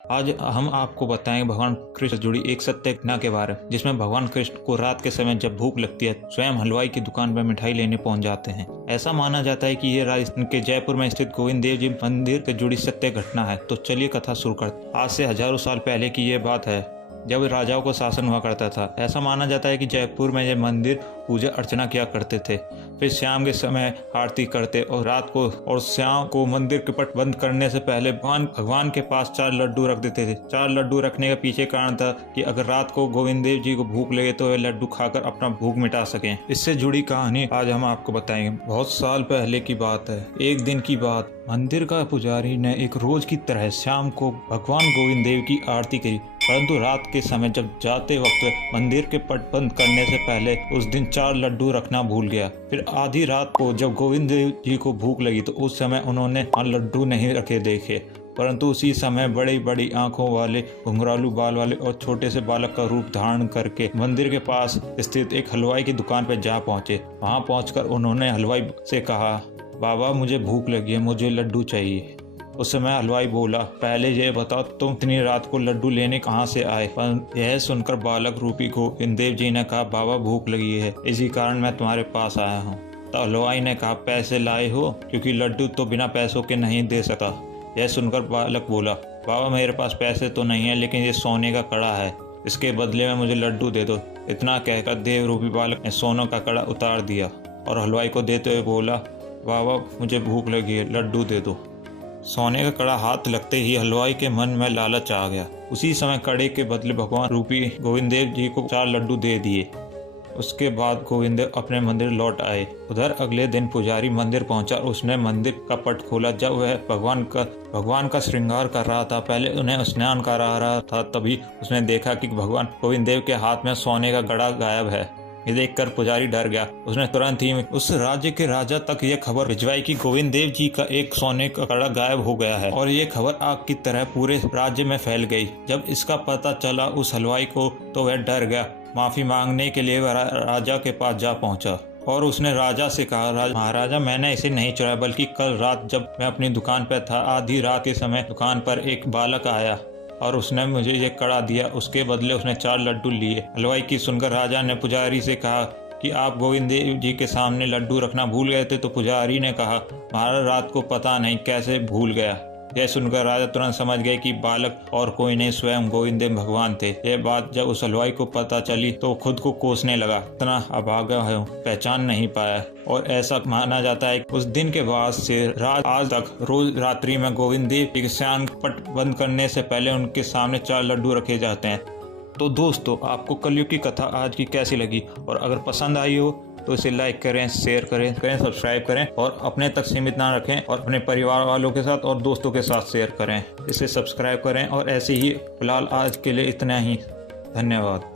आज हम आपको बताएंगे भगवान कृष्ण से जुड़ी एक सत्य घटना के बारे में, जिसमें भगवान कृष्ण को रात के समय जब भूख लगती है स्वयं हलवाई की दुकान पर मिठाई लेने पहुंच जाते हैं। ऐसा माना जाता है कि ये राजस्थान के जयपुर में स्थित गोविंद देव जी मंदिर से जुड़ी सत्य घटना है। तो चलिए कथा शुरू करते। आज से हजारों साल पहले की ये बात है, जब राजाओं को शासन हुआ करता था। ऐसा माना जाता है कि जयपुर में ये मंदिर पूजा अर्चना किया करते थे, फिर शाम के समय आरती करते और रात को और शाम को मंदिर के पट बंद करने से पहले भगवान के पास 4 लड्डू रख देते थे। 4 लड्डू रखने का पीछे कारण था कि अगर रात को गोविंद देव जी को भूख लगे तो वे लड्डू खाकर अपना भूख मिटा सकें। इससे जुड़ी कहानी आज हम आपको बताएंगे। बहुत साल पहले की बात है। एक दिन की बात, मंदिर का पुजारी ने एक रोज की तरह शाम को भगवान गोविंद देव की आरती की, परंतु रात के समय जब जाते वक्त मंदिर के पट बंद करने से पहले उस दिन 4 लड्डू रखना भूल गया। फिर आधी रात को जब गोविंद देव जी को भूख लगी तो उस समय उन्होंने लड्डू नहीं रखे देखे, परंतु उसी समय बड़ी बड़ी आंखों वाले, घुंघरालू बाल वाले और छोटे से बालक का रूप धारण करके मंदिर के पास स्थित एक हलवाई की दुकान पर जा पहुंचे। वहां पहुंचकर उन्होंने हलवाई से कहा, बाबा मुझे भूख लगी है, मुझे लड्डू चाहिए। उस समय हलवाई बोला, पहले ये बताओ तुम इतनी रात को लड्डू लेने कहाँ से आए। पर यह सुनकर बालक रूपी गोविंद देव जी ने कहा, बाबा भूख लगी है, इसी कारण मैं तुम्हारे पास आया हूँ। तो हलवाई ने कहा, पैसे लाए हो? क्योंकि लड्डू तो बिना पैसों के नहीं दे सकता। यह सुनकर बालक बोला, बाबा मेरे पास पैसे तो नहीं है, लेकिन ये सोने का कड़ा है, इसके बदले में मुझे लड्डू दे दो। इतना कहकर देव रूपी बालक ने सोने का कड़ा उतार दिया और हलवाई को देते हुए बोला, बाबा मुझे भूख लगी है, लड्डू दे दो। सोने का कड़ा हाथ लगते ही हलवाई के मन में लालच आ गया। उसी समय कड़े के बदले भगवान रूपी गोविंद देव जी को 4 लड्डू दे दिए। उसके बाद गोविंद देव अपने मंदिर लौट आए। उधर अगले दिन पुजारी मंदिर पहुंचा। उसने मंदिर का पट खोला। जब वह भगवान का श्रृंगार कर रहा था, पहले उन्हें स्नान करा रहा था, तभी उसने देखा कि भगवान गोविंद देव के हाथ में सोने का घड़ा गायब है। ये देखकर पुजारी डर गया। उसने तुरंत ही उस राज्य के राजा तक ये खबर भिजवाई कि गोविंद देव जी का एक सोने का कड़ा गायब हो गया है, और ये खबर आग की तरह पूरे राज्य में फैल गई। जब इसका पता चला उस हलवाई को तो वह डर गया। माफी मांगने के लिए वह राजा के पास जा पहुंचा और उसने राजा से कहा, महाराजा मैंने इसे नहीं चुराया, बल्कि कल रात जब मैं अपनी दुकान पर था, आधी रात के समय दुकान पर एक बालक आया और उसने मुझे ये कड़ा दिया। उसके बदले उसने 4 लड्डू लिए। हलवाई की सुनकर राजा ने पुजारी से कहा कि आप गोविंद देव जी के सामने लड्डू रखना भूल गए थे। तो पुजारी ने कहा, महाराज रात को पता नहीं कैसे भूल गया। यह सुनकर राजा तुरंत समझ गए कि बालक और कोई नहीं, स्वयं गोविंद देव भगवान थे। यह बात जब उस हलवाई को पता चली तो खुद को कोसने लगा, इतना अभागा है, पहचान नहीं पाया। और ऐसा माना जाता है कि उस दिन के बाद से आज तक रोज रात्रि में गोविंद देव जी के स्नान पट बंद करने से पहले उनके सामने 4 लड्डू रखे जाते हैं। तो दोस्तों, आपको कलयुग की कथा आज की कैसी लगी? और अगर पसंद आई हो तो इसे लाइक करें, शेयर करें, सब्सक्राइब करें और अपने तक सीमित ना रखें और अपने परिवार वालों के साथ और दोस्तों के साथ शेयर करें। इसे सब्सक्राइब करें और ऐसे ही फिलहाल आज के लिए इतना ही। धन्यवाद।